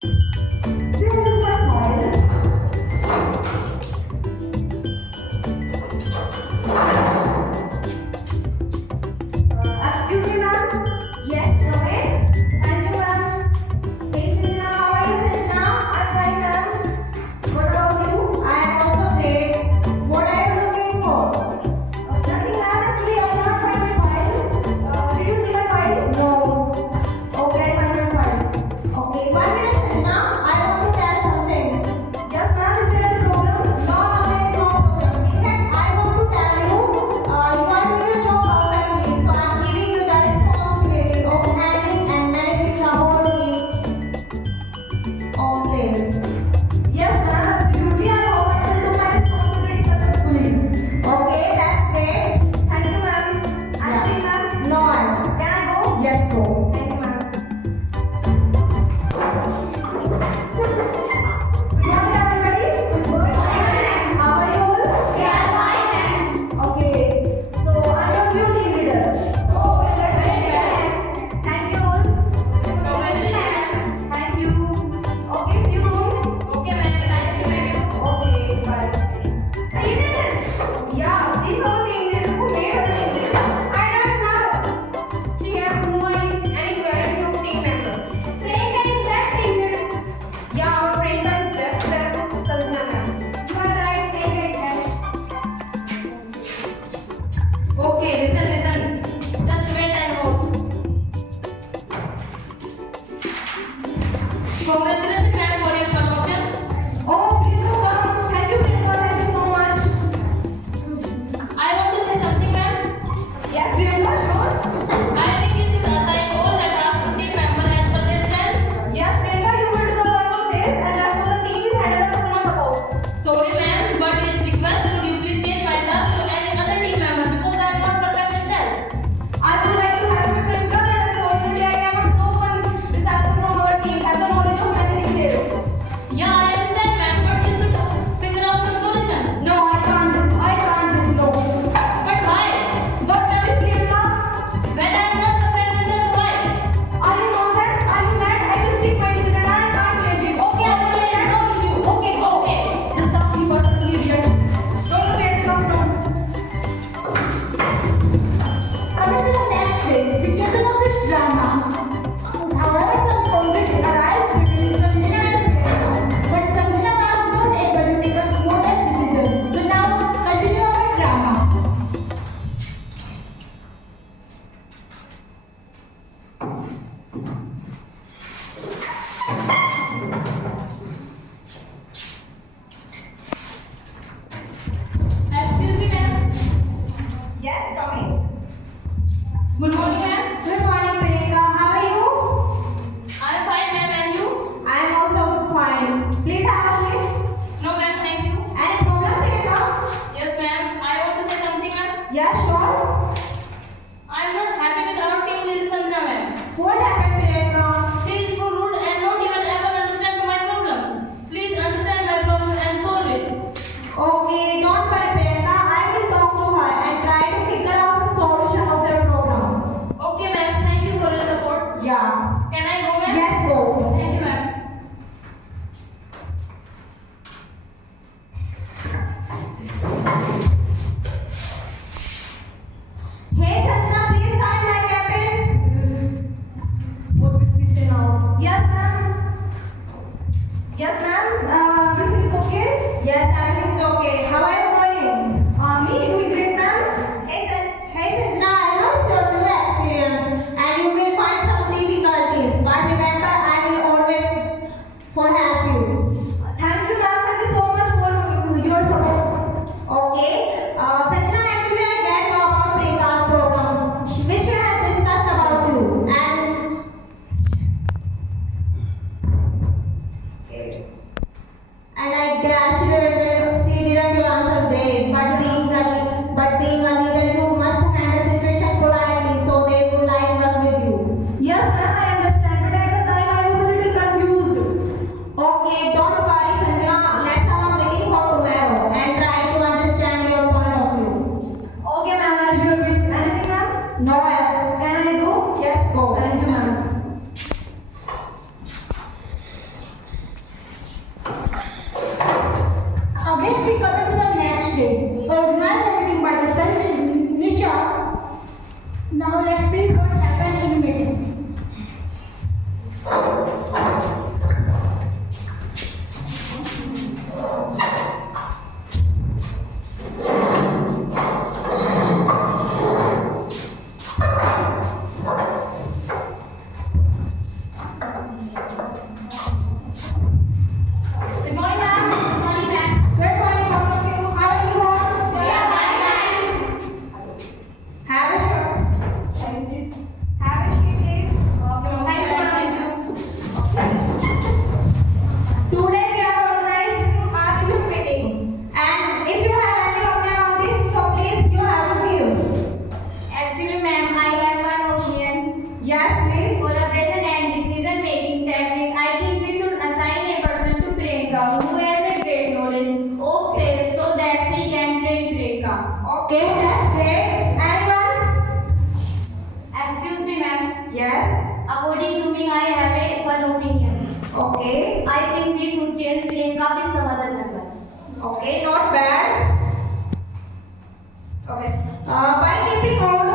This is my file. Excuse me, ma'am. Yes, come in. Thank you, ma'am. Hey, Sanjana, how are you, Sanjana? I'm fine, ma'am. What about you? I am also great. What are you looking for? Nothing, ma'am. Actually, I cannot find my file. Did you see my file? No. Okay, I found my file. Okay, 1 minute, Sanjana. I want to tell something. Yes, ma'am. Is there any problem? No, there is no problem. In fact, I want to tell you, you are doing your job perfectly. So I am giving you the responsibility of handling and managing the whole team of this. Yes, ma'am. Absolutely. I hope I will do my responsibility successfully. Okay, that's great. Thank you, ma'am. Anything, ma'am? No, ma'am. Can I go? Yes, go. Thank you, ma'am. Good morning, everybody. How are you all? Okay. So I'm your new team leader. Thank you all. Thank you. Okay, see you soon. Okay, bye. Yeah, she's our team leader. Who made her team leader? I don't know. She has numerous and variety of team members. Priyanka is that team leader. Yeah, our Priyanka is that Sanjana ma'am. You are right, Priyanka is that. Okay, listen. Just wait and watch. Congratulations, ma'am, for your promotion. Oh, please welcome. Thank you, Priyanka. Thank you so much. I want to say something, ma'am. Yes, Priyanka, sure. I think you should assign all the tasks to team members as per their strength. Yes, Priyanka, you will do the work of this, and rest of the team is handled by the customer support. Sorry, ma'am, but it's requested could you please change my task to any other team member because I am not perfect myself. I would like to help you, Priyanka, and unfortunately, I cannot no one besides from our team has the knowledge of managing this. Yeah, I understand, ma'am, but you should figure out some solutions. No, I can't this, no. But why? But that is Priyanka. When I am not perfect myself, why? Are you nonsense? Are you mad? I will stick my decision and I can't change it. Okay, I will Okay, change no issue. Okay, go. Okay. Disgusting person, idiot. Don't look at the front. Coming to the next phase, situation of this drama. However, some conflict arrived between Sanjana and Priyanka, but Sanjana was not able to take a smoothest decision. So now, continue our drama. Excuse me, ma'am. Yes, come in. Good morning, ma'am. Good morning, Priyanka. How are you? I am fine, ma'am, and you? I am also fine. Please have a seat. No, ma'am, thank you. Any problem, Priyanka? Yes, ma'am. I want to say something, ma'am. Yes, sure. I am not happy with our team leader, Sanjana, ma'am. What happened, Priyanka? She is so rude and not even ever understand my problem. Please understand my problem and solve it. Okay, don't worry, Priyanka. I will talk to her and try to figure out some solution of your problem. Okay, ma'am. Thank you for your support. Yeah. Can I go, ma'am? Yes, go. Thank you, ma'am. Hey, Sanjana, please come in my cabin. What will she say now? Yes, ma'am. Yes, ma'am. Everything is okay? Yes, everything is okay. How are you going? Me doing great, ma'am. Hey, Sanjana, I know it's your new experience and you will find some difficulties. But remember, I will always for help you. Thank you, ma'am. Thank you so much for your support. Okay. Sanjana, actually, I get to know about Priyanka's problem, which she has discussed about you. And I guess she didn't answer great. But being a leader, you must handle the situation politely so they would like work with you. Yes, ma'am, I understand. But at the time, I was a little confused. Okay, don't worry, Sanjana. Let's have a meeting for tomorrow and try to understand your point of view. Okay, ma'am, as your wish. Anything, ma'am? No else. Can I go? Yes, go. Thank you, ma'am. Priyanka, who has a great knowledge of sales so that she can train Priyanka. Okay, that's great. Anyone? Excuse me, ma'am. Yes. According to me, I have one opinion. Okay. I think we should change Priyanka with some other member. Okay, not bad. Okay. By keeping all